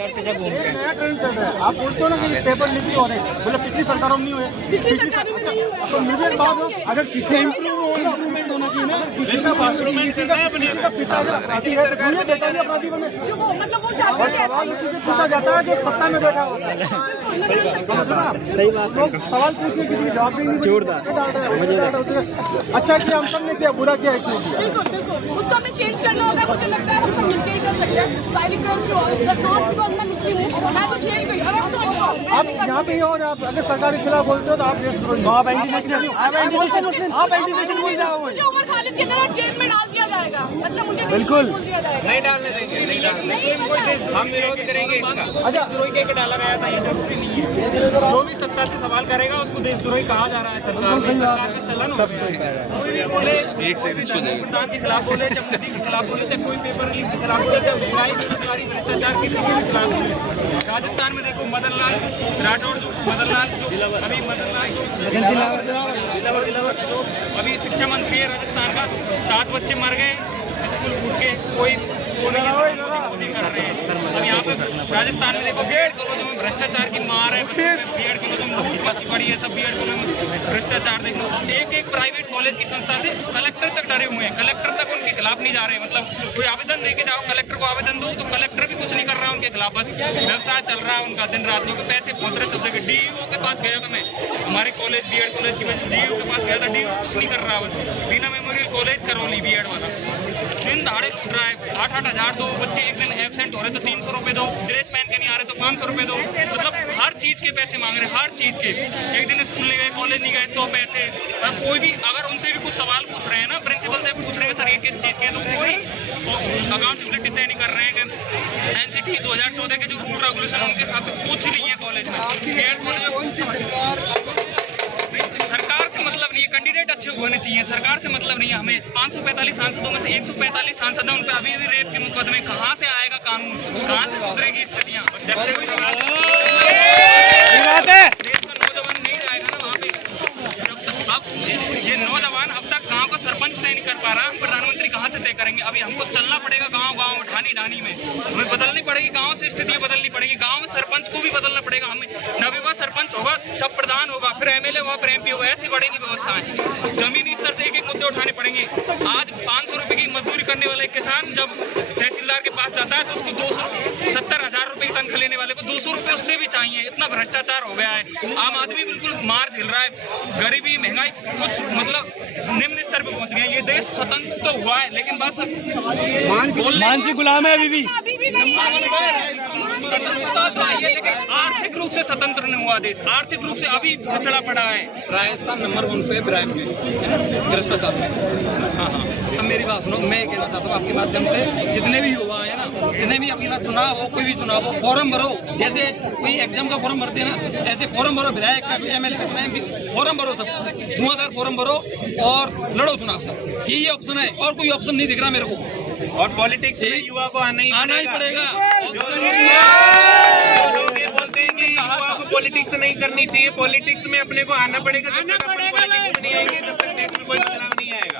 नया ट्रेंड चल रहा है। आप बोलते हो ना कि पेपर लीक हो रहे हैं, बोले पिछली सरकारों में नहीं हुए, पिछली सरकार में नहीं हुए। तो मुझे एक बात हो, अगर किसी इम्प्रूवमेंट होना चाहिए ना, किसी का पिता अगर अपराधी है तो ये बेटा भी अपराधी बने। जो वो मतलब वो चाहते और हैं सवाल उसी से पूछा जाता है जो सत्ता में बैठा होता है। सही बात। लोग सवाल पूछिए, किसी का जवाब भी नहीं। अच्छा किया हम सब ने किया, बुरा किया इसने किया। बिल्कुल बिल्कुल, उसको हमें चेंज करना होगा। मुझे लगता है हम सब मिलकर ही कर सकते हैं। मैं तो जेल गई, आप यहाँ पे ही हो और आप अगर सरकार के खिलाफ बोलते हो तो आप देशद्रोही हो। मुझे उमर खालिद की तरह जेल में डाल दिया जाएगा, मतलब मुझे बिल्कुल बोल दिया जाएगा। नहीं डालने देंगे, नहीं डालने देंगे। हम विरोध करेंगे इसका। अच्छा, देशद्रोही के डाला गया था, ये जरूरी नहीं है। जो भी सत्ता से सवाल करेगा उसको देशद्रोही कहा जा रहा है। सरकार का चलन कोई भी बोले, प्रधान के खिलाफ बोले, चाहे मोदी के खिलाफ बोले, चाहे कोई पेपर लीक के खिलाफ बोले, चाहे महंगाई बेरोजगारी भ्रष्टाचार किसी के खिलाफ बोले। राजस्थान में देखो मदन लाल राठौड़, जो अभी शिक्षा मंत्री है राजस्थान का, 7 बच्चे मर गए स्कूल फूट के, कोई मोदी कर रहे हैं। अब यहाँ पे राजस्थान में देखो बीएड कॉलेजों में भ्रष्टाचार की मार है, बीएड कॉलेजों में लूट मची पड़ी है, सब बीएड कॉलेज में भ्रष्टाचार देख लो। एक प्राइवेट कॉलेज की संस्था से कलेक्टर तक डरे हुए हैं, कलेक्टर तक उनके खिलाफ नहीं जा रहे। मतलब कोई आवेदन देके जाओ, कलेक्टर को आवेदन दो तो कलेक्टर भी कुछ नहीं कर रहा है उनके खिलाफ, बस व्यवसाय चल रहा है उनका, दिन रात में पैसे पहुंच रहे सब जगह। डीईओ के पास गया था मैं, हमारे कॉलेज बीएड कॉलेज की वजह से डीईओ के पास गया था, डीईओ कुछ नहीं कर रहा, बस बीना मेमोरियल कॉलेज करौली बीएड वाला दिन दहाड़े लूट रहा है। 8-8 हज़ार दो, बच्चे एक दिन एबसेंट हो रहे तो 300 रुपये दो, ड्रेस पहन के नहीं आ रहे तो 500 रुपये दो, मतलब हर चीज़ के पैसे मांग रहे हैं, हर चीज़ के। एक दिन स्कूल नहीं गए, कॉलेज नहीं गए तो पैसे। और कोई भी अगर उनसे भी कुछ सवाल पूछ रहे हैं ना, प्रिंसिपल से पूछ रहे हैं सर ये किस चीज़ के, तो कोई अकाउंटेबिलिटी तय नहीं कर रहे हैं कि एनसीटी 2014 के जो रूल रेगुलेशन उनके हिसाब से कुछ नहीं है कॉलेज में। बीएड कॉलेज सरकार से मतलब नहीं है, कैंडिडेट अच्छे होने चाहिए, सरकार से मतलब नहीं है हमें। 545 सांसदों में से 145 सांसद हैं, उन पर अभी भी रेप के मुकदमे। कहाँ से आएगा कानून, कहाँ से सुधरेगी स्थितियाँ? देश का नौजवान नहीं जाएगा ना वहाँ पे। अब ये नौजवान अब तक गांव का सरपंच तय नहीं कर पा रहा, प्रधानमंत्री कहाँ से तय करेंगे? अभी हमको चलना पड़ेगा गांव-गांव, ढानी में, हमें बदलनी पड़ेगी, गांव से स्थितियाँ बदलनी पड़ेगी, गांव में सरपंच को भी बदलना पड़ेगा हमें। नवेवा सरपंच होगा तब प्रधान होगा, फिर एमएलए होगा, फिर एमपी होगा, ऐसी बढ़ेंगी व्यवस्थाएं। जमीनी स्तर से एक मुद्दे उठाने पड़ेंगे। आज 500 रुपये की मजदूरी करने वाला एक किसान जब तहसीलदार के पास जाता है तो उसको 70,000 रुपये की तनख्वाह लेने वाले को 200 रुपये उससे भी चाहिए। इतना भ्रष्टाचार हो गया है, आम आदमी बिल्कुल मार झेल रहा है, गरीबी महंगाई कुछ मतलब निम्न स्तर पे पहुंच गया। ये देश स्वतंत्र तो हुआ है लेकिन बस मानसिक गुलाम है अभी भी स्वतंत्रता तो आई है लेकिन आर्थिक रूप से स्वतंत्र नहीं हुआ देश, आर्थिक रूप से अभी पिछड़ा पड़ा है। राजस्थान नंबर 1 पे ब्राइम में, भ्रष्टाचार में। हाँ, अब मेरी बात सुनो, मैं कहना चाहता हूँ आपके माध्यम से, जितने भी युवा है ना, जितने भी अपना चुनाव हो, कोई भी चुनाव हो, फॉर्म भरो। जैसे कोई एग्जाम का फॉर्म भरते हैं ना, ऐसे फॉर्म भरो, विधायक का, एमएलए का चुनाव, फॉर्म भरो, सब धुआंधार फॉर्म भरो और लड़ो चुनाव सब। ये ऑप्शन है और कोई ऑप्शन नहीं दिख रहा मेरे को। और पॉलिटिक्स में युवा को आना ही पड़ेगा। लोग ये बोलते हैं कि युवा को पॉलिटिक्स नहीं करनी चाहिए, पॉलिटिक्स में अपने को आना पड़ेगा। जब तक अपन पॉलिटिक्स में नहीं आएंगे तब तक देश में कोई बदलाव नहीं आएगा।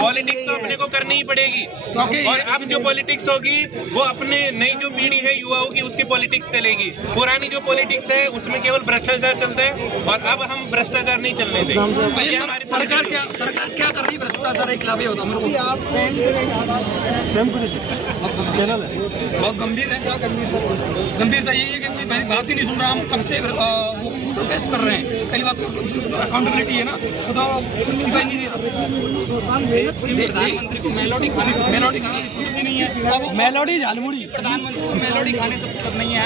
पॉलिटिक्स तो अपने को करनी ही पड़ेगी। और अब जो पॉलिटिक्स होगी वो अपने नई जो पीढ़ी है युवाओं की, उसकी पॉलिटिक्स चलेगी। पुरानी जो पॉलिटिक्स है उसमें केवल भ्रष्टाचार चलता है और अब हम भ्रष्टाचार नहीं चलने देंगे। सरकार क्या कर रही है? भ्रष्टाचार एक लाभ होता है चैनल है बहुत गंभीर है। गंभीरता यही है कि मैं बात ही नहीं सुन रहा, हम कब से प्रोटेस्ट कर रहे हैं। पहली बात तो अकाउंटेबिलिटी है ना, वो तो दिखाई नहीं दे रहा। मेलोडी खाने से नहीं है, मेलोडी झालमुड़ी, प्रधानमंत्री को मेलोडी खाने से फुर्सत नहीं है।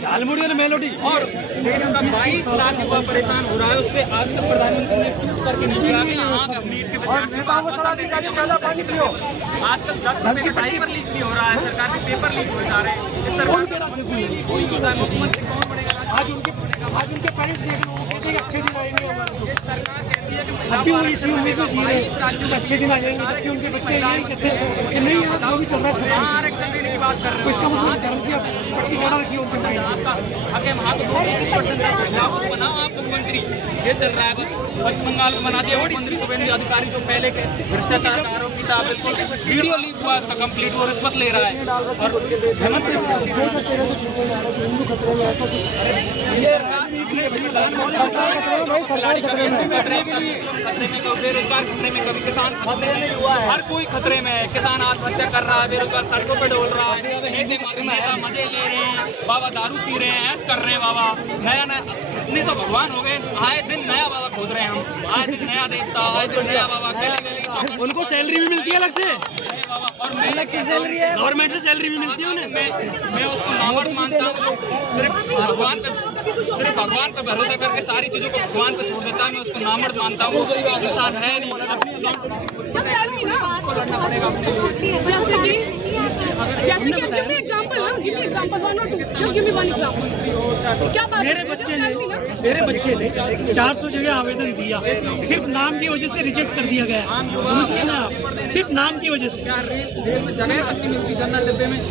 झालमुड़ी और मेलोडी। और देश का 22 लाख युवा परेशान हो रहा है, उस पर आज तक प्रधानमंत्री ने करके नहीं दिया कि हाँ नीट के आज तक 10 रुपये का डायपर लीक नहीं हो रहा है, सरकार के पेपर लीक हो जा रहे हैं। इस सरकार के कोई मुख्यमंत्री कौन बनेगा? आज उनके पेरेंट्स देख लो, वो कहते हैं अच्छे दिन आएंगे हमारे को। अब भी वो इसी उम्मीद में जी रहे हैं कि अच्छे दिन आ जाएंगे, जबकि उनके बच्चे यही कहते हैं कि नहीं यहाँ तो भी चल रहा है सब कुछ। तो इसका मतलब धर्म की पट्टी चढ़ा रखी है उनके माइंड में। बनाओ आप मुख्यमंत्री, ये चल रहा है बस। पश्चिम बंगाल को बना दिया मुख्यमंत्री शुभेंदु अधिकारी, जो पहले के भ्रष्टाचार का आरोपी था, बिल्कुल वीडियो लीक हुआ उसका कंप्लीट, वो रिश्वत ले रहा है। और हेमंत खतरे में, बेरोजगार खतरे में, कभी किसान खतरे में हुआ है, हर कोई खतरे में है। किसान आत्महत्या कर रहा है, बेरोजगार सड़कों पे डोल रहा है, नेता मजे ले रहे हैं, बाबा दारू पी रहे हैं, ऐश कर रहे हैं बाबा। नया इतने तो भगवान हो गए, आए दिन नया बाबा खोद रहे हैं हम, आए दिन नया देवता, आए दिन नया बाबा। उनको सैलरी भी मिलती है अलग से, और अलग से सैलरी है, गवर्नमेंट से सैलरी भी मिलती है उन्हें। मैं उसको नामर्द मानता हूँ, जो सिर्फ भगवान पे भरोसा करके सारी चीजों को भगवान पे छोड़ देता है। मैं उसको नामर्द मानता हूँ, इंसान है नहीं। जैसे कि give me example ना, give me example, one or two, just give me one example. क्या बात है? मेरे बच्चे ने 400 जगह आवेदन दिया, सिर्फ नाम की वजह से रिजेक्ट कर दिया गया। समझिए ना आप, सिर्फ नाम की वजह से,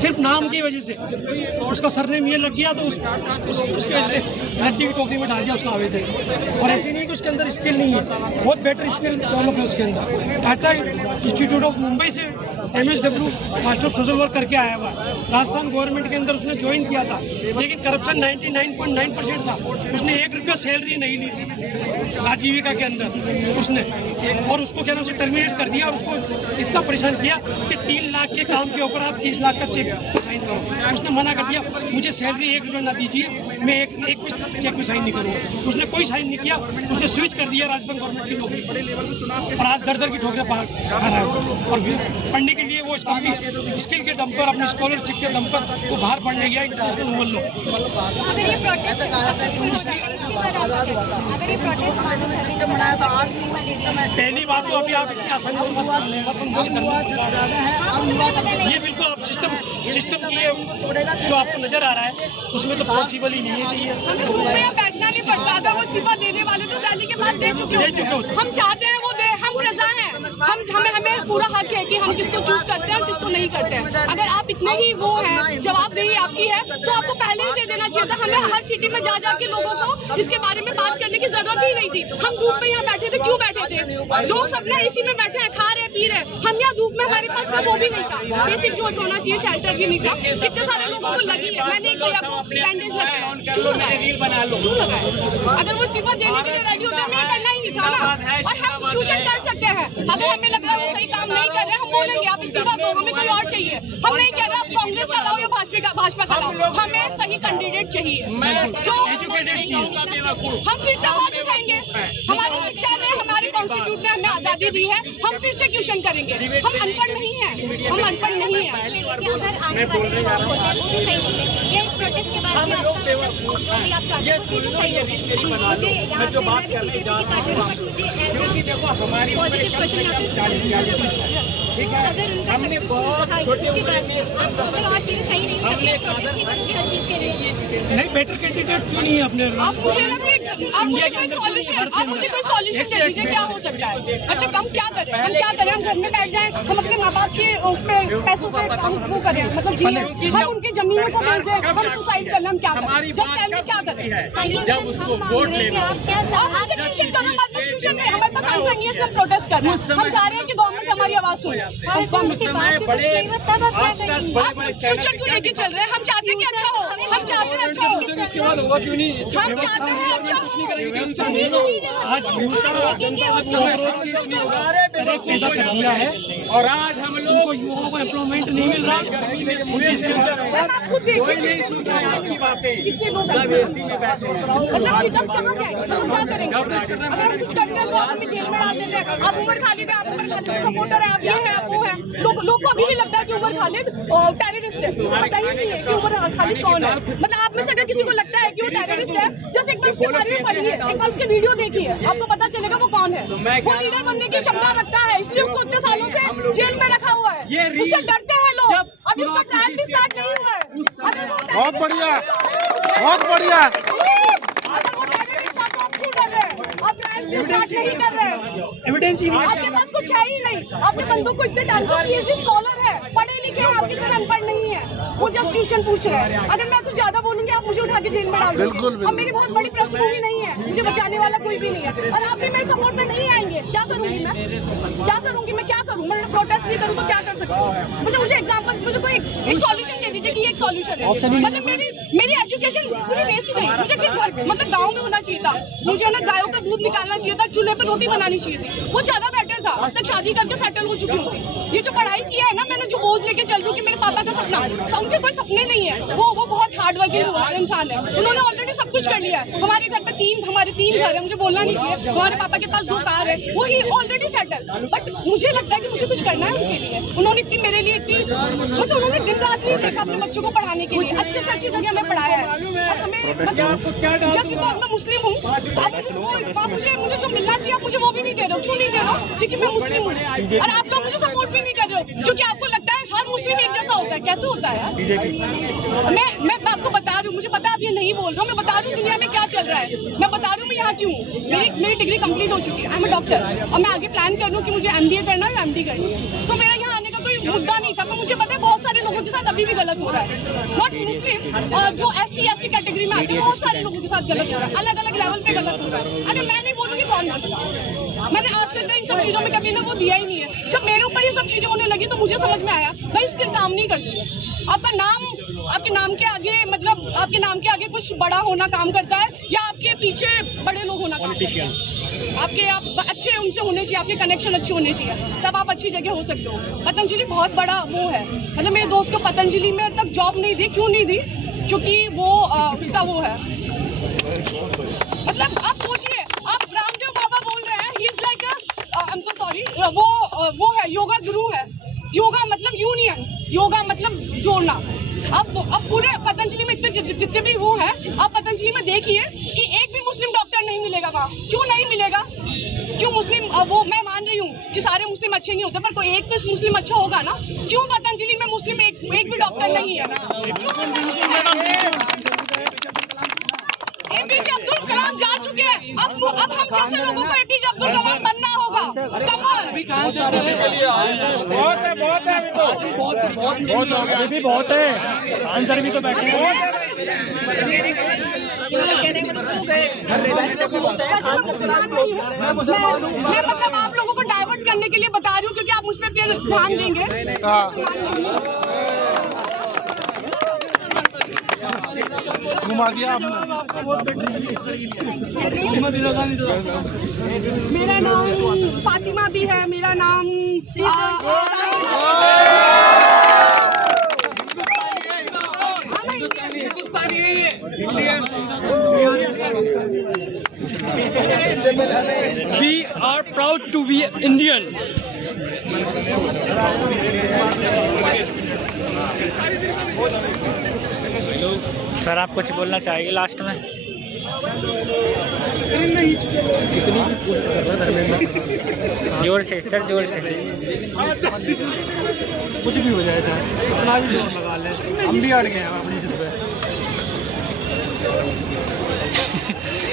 सिर्फ नाम की वजह से उसका सरनेम ये लग गया, तो उसकी वजह से राज्य की टोकरी में डाल दिया उसका आवेदन। और ऐसे नहीं कि उसके अंदर स्किल नहीं है, बहुत बेटर स्किल डेवलप है उसके अंदर। टाटा इंस्टीट्यूट ऑफ मुंबई से MSW master of social work करके आया हुआ। राजस्थान गवर्नमेंट के अंदर उसने ज्वाइन किया था, लेकिन करप्शन 99.9% था। उसने 1 रुपया सैलरी नहीं ली थी आजीविका के अंदर उसने, और उसको क्या नाम से टर्मिनेट कर दिया। और उसको इतना परेशान किया कि 3 लाख के काम के ऊपर आप 30 लाख का चेक साइन करो। उसने मना कर दिया, मुझे सैलरी 1 रुपया ना दीजिए, मैं एक चेक में साइन नहीं करूँगा। उसने कोई साइन नहीं किया, उसने स्विच कर दिया राजस्थान गवर्नमेंट की नौकरी। और आज दर की ठोकरें खा रहा है। और पढ़ने के लिए वो अपनी स्किल के दम पर, अपनी स्कॉलरशिप के दम पर वो बाहर पढ़ने गया इंटरनेशनल लेवल लो। अगर ये प्रोटेस्ट सक्सेसफुल होता है, अगर ये प्रोटेस्ट मानो पहली बात तो अभी आप इतनी आसानी से मत समझो, ये बिल्कुल आप सिस्टम की जो आपको नजर आ रहा है उसमें तो पॉसिबल ही नहीं है कि हमें ग्रुप में बैठना नहीं पड़ता। अगर वो इस्तीफा देने वाले तो दिल्ली के बाद दे चुके होते हैं। हम चाहते हैं वो दे, हम रजा हैं, हमें पूरा हक है कि हम किसको चूज करते हैं और किसको नहीं करते हैं। अगर आप इतने ही वो हैं, जवाबदेही आपकी है, तो आपको पहले ही दे देना चाहिए था। हमें हर सिटी में जा के लोगों को इसके बारे में बात करने की जरूरत ही नहीं थी। हम धूप में यहाँ बैठे थे, क्यों बैठे थे? लोग सब ना इसी में बैठे हैं, खा रहे पी रहे। हम यहाँ धूप में, हमारे पास वो भी नहीं था, बेसिक जो होना चाहिए, शेल्टर भी नहीं था। कितने सारे लोगों को लगी है, मैंने एक भैया को बैंडेज लगाया। क्यों लगाया? अगर वो इस्तीफा देने के लिए रेडी होते हैं, हमें करना ही नहीं था ना। और हम ट्यूशन कर सकते हैं, अगर हमें लग रहा है वो सही काम नहीं कर रहे, हम बोलेंगे आप इस्तीफा दो, हमें कोई और चाहिए। हम नहीं कह रहे आप कांग्रेस का लाओ या भाजपा का लाओ, हमें सही कैंडिडेट चाहिए जो एजुकेटेड चाहिए। हम फिर से आवाज उठाएंगे, हमारी शिक्षा ने, हमारे कॉन्स्टिट्यूट ने हमें आजादी दी है, हम फिर से क्वेश्चन करेंगे। हम अनपढ़ नहीं है, हम अनपढ़ नहीं है। अगर आने वाले जो आप होते हैं वो भी सही निकले, या इस प्रोटेस्ट के बाद भी आपका मतलब जो भी आप चाहते हैं वो चीज़ें सही होगी। मुझे यहाँ पे मैं भी बीजेपी की पार्टी हूँ, बट मुझे एज पॉजिटिव पर्सन यहाँ पे तो अगर उनका सक्सेसफुल रहा उसके बाद में आप अगर और चीज़ें सही नहीं होती आप प्रोटेस्ट ही करोगे हर चीज़ के लिए। नहीं, बेटर कैंडिडेट क्यों नहीं है अपने? आप मुझे कोई सॉल्यूशन दे दीजिए, क्या हो सकता है? मतलब हम क्या करें, हम घर में बैठ जाएं, हम अपने माँ बाप के उस पे पैसों पे हम वो करें, मतलब जिए, हम उनकी जमीनों को बेच दें, हम सुसाइड कर लें, हम क्या करें? जस्ट टेल मी क्या करें? जब उसको वोट लेना आप क्या हमारे पास आंसर नहीं है, हम प्रोटेस्ट कर रहे हैं। हम चाह रहे हैं कि गवर्नमेंट हमारी आवाज सुने। फ्यूचर को लेके चल रहे हैं, हम चाहते हैं कि अच्छा हो, हम चाहते हैं अच्छा हो, इसके बाद होगा क्यों नहीं? हम चाहते हैं अच्छा हो। पैदा कर दिया है और आज हम लोग को युवाओं को एम्प्लॉयमेंट नहीं मिल रहा। इसके बाद आप खुद देखिए कितने लोग मतलब हम कहाँ गए, हम क्या करेंगे? अगर हम कुछ करते हैं तो आप हमें जेल में डाल देते हैं। आप उमर खालिद है, आप उमर खालिद सपोर्टर है, आप ये है, आप वो है। लोग को अभी भी लगता है कि उमर खालिद टेररिस्ट है, पता ही नहीं है कि उमर खालिद कौन है। मतलब आप में से अगर किसी को लगता है कि वो टेररिस्ट है, जैसे एक बार उसके बारे में पढ़िए, एक बार उसके वीडियो देखिए, आपको पता चलेगा वो कौन है। वो लीडर बनने की क्षमता रखता है, इसलिए उसको इतने सालों से जेल में रखा हुआ है। उससे डरते हैं लोग, अभी उसका ट्रायल भी स्टार्ट नहीं हुआ है। बहुत बढ़िया, बहुत बढ़िया। आप स्टार्ट नहीं कर रहे हैं, एविडेंस ही नहीं है। आपके पास कुछ है ही नहीं। आपने बंदों को इतने टाइम से पीएचडी स्कॉलर है, पढ़े लिखे हैं, आपकी तरह अनपढ़ नहीं है, वो जस्ट ट्यूशन पूछ रहे हैं। अगर मैं कुछ ज्यादा बोलूंगी आप मुझे उठा के जेल में डाल दोगे। और मेरी बहुत बड़ी पृष्ठभूमि नहीं है, मुझे बचाने वाला कोई भी नहीं है, और आप भी मेरे सपोर्ट में नहीं आएंगे। क्या करूंगी मैं, क्या करूंगी मैं, क्या करूँ? मैं प्रोटेस्ट नहीं करूँ तो क्या कर सकती हूँ? मुझे एग्जाम्पल, मुझे कोई एक सॉल्यूशन दे दीजिए कि ये एक सॉल्यूशन है। मतलब मेरी एजुकेशन पूरी वेस्ट गई। मुझे फिर मतलब गाँव में होना चाहिए था, मुझे ना गायों का दूध निकालना चाहिए था, चूल्हे पर रोटी बनानी चाहिए थी, वो ज्यादा बेटर था। अब तक शादी करके सेटल हो चुकी होती। ये जो पढ़ाई किया है ना मैंने, जो बोझ लेके चल रही हूँ कि मेरे पापा का सपना, उनके कोई सपने नहीं है, वो बहुत हार्ड वर्किंग इंसान है। उन्होंने ऑलरेडी सब कुछ कर लिया है। हमारे घर पे हमारे तीन घर है, मुझे बोलना नहीं चाहिए। हमारे पापा के पास 2 कार है, वो ही ऑलरेडी सेटल। बट मुझे लगता है कि मुझे कुछ करना है उनके लिए। उन्होंने इतनी मेरे लिए इतनी मतलब उन्होंने दिन रात नहीं देखा अपने बच्चों को पढ़ाने के लिए, अच्छे से अच्छी जगह हमें पढ़ाया है। और हमें मतलब जस्ट बिकॉज मैं मुस्लिम हूँ आप मुझे जो मिलना चाहिए आप मुझे वो भी नहीं दे रहे हो। क्यों नहीं दे रहे हो? क्योंकि मैं मुस्लिम हूँ, और आप लोग मुझे सपोर्ट भी नहीं कर रहे हो, क्योंकि आपको लगता है हर मुस्लिम एक जैसा होता है। कैसे होता है यार? मैं आपको बता रही हूँ, मुझे पता है आप ये नहीं बोल रहे हो, मैं बता रही हूँ दुनिया में क्या चल रहा है। मैं बता रही हूँ मैं यहाँ क्यों हूँ। मेरी डिग्री कंप्लीट हो चुकी है, आई एम अ डॉक्टर, और मैं आगे प्लान कर रही हूँ कि मुझे MBA करना है या MD करनी है। तो मेरा यहाँ आने का कोई मुद्दा नहीं था। मुझे पता है बहुत सारे लोगों के साथ अभी भी गलत हो रहा है, नॉट मुस्लिम, जो ST कैटेगरी में आते हैं बहुत सारे लोगों के साथ गलत हो रहा है, अलग अलग लेवल पे गलत हो रहा है। अगर मैं नहीं बोलूँगी कौन बोलेगा? मैंने आज तक इन सब चीज़ों में कभी ना वो दिया ही नहीं है। जब मेरे ऊपर ये सब चीज़ें होने लगी तो मुझे समझ में आया भाई इसके इल्जाम नहीं करती। आपका नाम आपके नाम के आगे मतलब आपके नाम के आगे कुछ बड़ा होना काम करता है, या आपके पीछे बड़े लोग होना काम करता है। आप अच्छे उनसे होने चाहिए, आपके कनेक्शन अच्छे होने चाहिए, तब आप अच्छी जगह हो सकते हो। पतंजलि बहुत बड़ा वो है, मतलब मेरे दोस्त को पतंजलि में तक जॉब नहीं दी। क्यों नहीं दी? क्योंकि वो उसका वो है, मतलब आप सोचिए, आप रामदेव बाबा बोल रहे हैं, he is like I am so sorry, वो है योगा गुरु है। योगा मतलब यूनियन, योगा मतलब जोड़ना। अब पूरे पतंजलि में इतने जितने भी वो हैं, आप पतंजलि में देखिए कि एक भी मुस्लिम डॉक्टर नहीं मिलेगा वहाँ। क्यों नहीं मिलेगा? क्यों मुस्लिम वो मैं मान रही हूँ कि सारे मुस्लिम अच्छे नहीं होते, पर कोई एक तो मुस्लिम अच्छा होगा ना। क्यों पतंजलि में मुस्लिम एक भी डॉक्टर नहीं है? APJ अब्दुल कलाम जा चुके हैं, अब हम जैसे लोगों को APJ अब्दुल कलाम बनना होगा। कमल बहुत है, आंसर भी तो बैठे हैं। मैं मतलब आप लोगों को डाइवर्ट करने के लिए बता रही हूँ, क्योंकि आप मुझ पर फिर ध्यान देंगे। घुमा दिया आपने। मेरा नाम फातिमा भी है, मेरा नाम We are proud to be Indian. Sir आप कुछ बोलना चाहेंगे लास्ट में? कितनी कोशिश कर रहा है धर्मेंद्र, जोर से सर, जोर से। कुछ भी हो जाए सर, कितना भी जोर लगा ले, हम भी अड़ गए हैं अपनी